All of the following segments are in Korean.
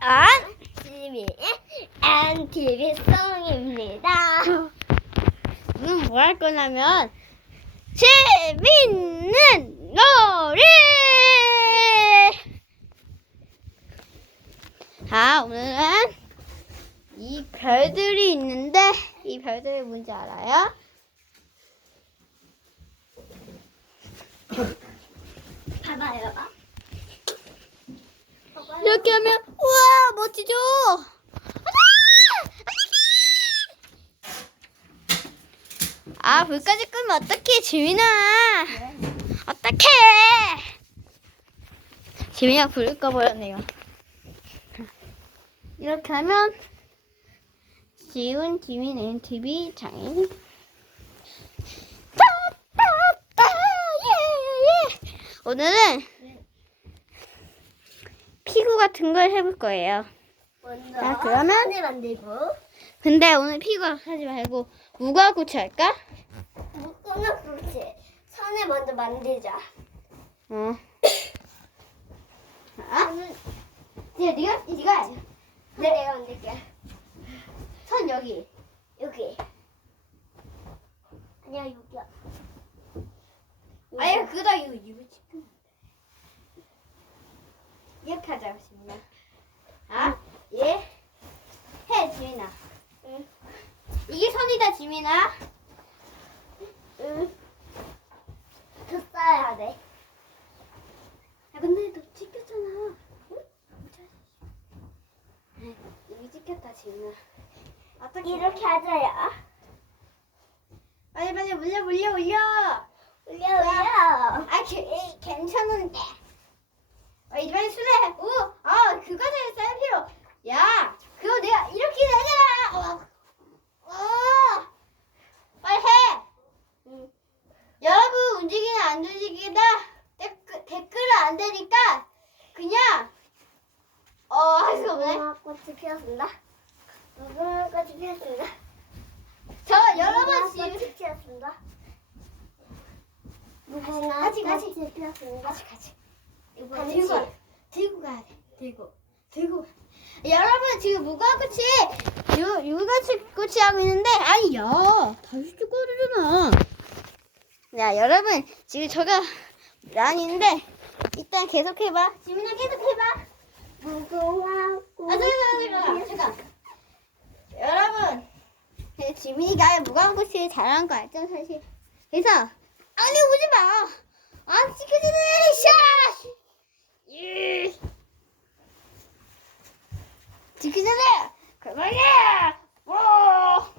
안 TV 안 TV 송입니다. 오늘 뭐 할 거냐면 재밌는 놀이. 자 오늘은 이 별들이 있는데 이 별들이 뭔지 알아요? 봐봐요. 이렇게 하면 우와 멋지죠? 아 불까지 끄면 어떡해 지민아. 어떡해. 지민이가 불을 꺼버렸네요. 이렇게 하면 지훈 지민 NTV 장인. 빠빠빠 예예. 오늘은 피구 같은 걸 해볼 거예요. 먼저 자, 그러면- 만들고 근데 오늘 피구 하지 말고 무궁화꽃이 할까? 묶어놓 그렇지 선을 먼저 만들자 어. 아? 야, 네가 네가 해. 네. 내가 만들게 선 여기. 여기 아니야 여기야 아니 그다 이거 이거 돼. 이렇게 하자 지민아. 아? 예. 해 지민아. 응. 이게 선이다 지민아. 응. 더 쌓아야 돼 야 근데 너 찍혔잖아. 응? 네, 여기 찍혔다 지민아. 어떻게 이렇게 하자야 빨리 빨리 올려 올려 올려. 올려 올려 아 개, 에이, 괜찮은데. 아 빨리 수래. 오, 아 그거는 쌀 필요. 야, 그거 내가 이렇게 되잖아. 어, 어, 빨리 해. 응. 여러분 움직이나 안 움직이나 댓글 댓글은 안 되니까 그냥 어 할 수 없네. 무궁화꽃이 피었습니다 무궁화꽃이 피었습니다 저 여러분 지금 무궁화꽃이 피었습니다 같이, 같이. 피었습니다 같이 같이. 이거. 들고 가. 들고 가야 돼. 들고 들고. 가. 여러분 지금 무궁화꽃이 유 유가꽃이 하고 있는데 아니야 다시 찍어야 되잖아. 야 여러분 지금 저가 난인데 일단 계속 해봐. 지민아 계속 해봐. 무궁화꽃 아 잠깐 잠깐 잠깐. 여러분 네, 지민이가 무궁화꽃이 잘한 거 알죠 사실. 그래서 아니 오지 마. 안 찍혀지네 샷. 예. 지키전에 그만해! 와!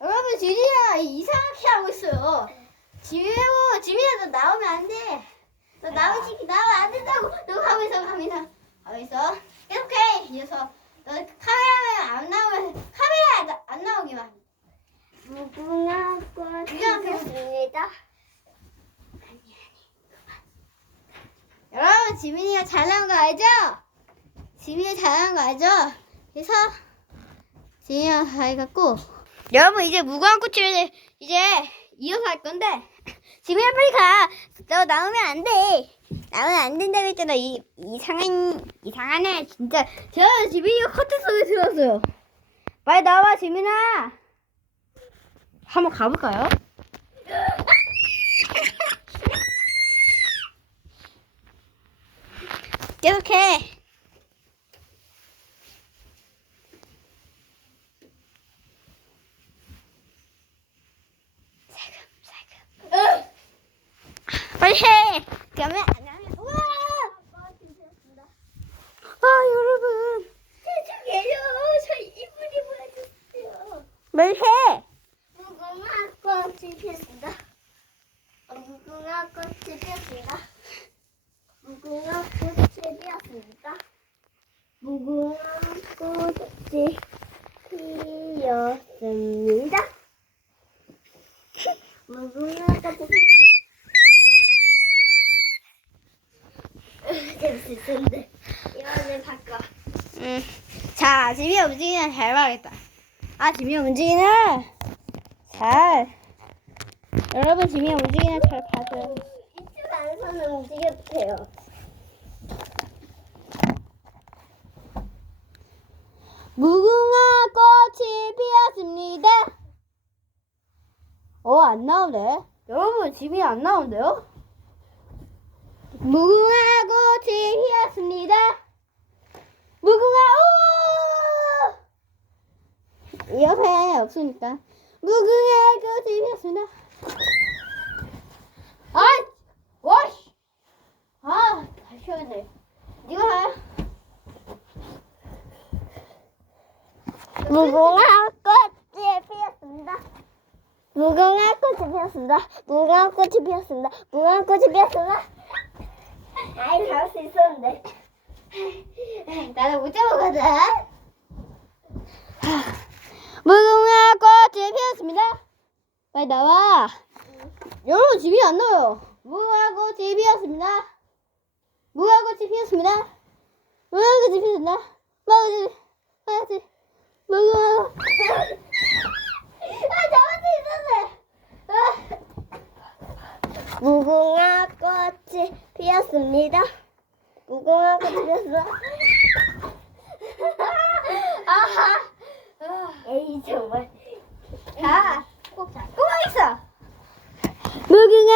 여러분, 지민아 이상하게 하고 있어요. 지민아, 지민아, 너 나오면 안 돼. 너 나오면 지키, 나오면 안 된다고. 너 있어. 가고 있어. 계속해, 이 녀석. 너 카메라만 안 나오면, 카메라에 나- 안 나오기만. 무궁화 꽃이 그냥 피었습니다 여러분, 지민이가 잘하는 거 알죠? 지민이가 잘하는 거 알죠? 그래서, 지민이가 잘해갖고, 여러분, 이제 무궁화 꽃을 이제 이어서 할 건데, 지민아 빨리 가! 너 나오면 안 돼! 나오면 안 된다고 했잖아. 이, 이상한, 이상하네, 진짜. 저 지민이가 커튼 속에 들었어요. 빨리 나와, 지민아! 한번 가볼까요? 계속해. 빨리 해. 그러면 안 하면 우와. 아 여러분 죄송해요 저 이불이 보여줬어요 빨리 해. 무궁화 꽃이 피었습니다 어, 무궁화 꽃이 피었습니다 무궁화 꽃 이 피었습니다 무궁화 꽃이 피었습니다 무궁화 꽃이 재밌었는데 이번엔 바꿔 응. 자 지민이 움직이는 잘 봐야겠다. 아 지민이 움직이는 잘. 여러분 지민이 움직이는 잘 봐줘요. 이쪽 안에서는 움직여도 돼요 안 나오네. 여러분 지민이 안 나오는데요? 무궁화 꽃이 피었습니다. 무궁화 오! 이어서야 없으니까 무궁화 꽃이 피었습니다. 아, 와씨, 아, 다시 해야돼. 네가 해. 무궁화. 무궁화 꽃이 피었습니다. 무궁화 꽃이 피었습니다. 무궁화 꽃이 피었습니다. 아이 잘할 수 있었는데. 나는 못 잡아거든. 무궁화 꽃이 피었습니다. 빨리 나와. 여러분 집이 안 나와요. 무궁화 꽃이 피었습니다. 무궁화 꽃이 피었습니다. 무궁화 꽃이 피었습니다. 무궁화 꽃이 무궁화 꽃. 아 무궁화 꽃이 피었습니다. 무궁화 꽃이 피었어. 아하. 에이 정말. 자, 꼭 잡고 있어. 무궁화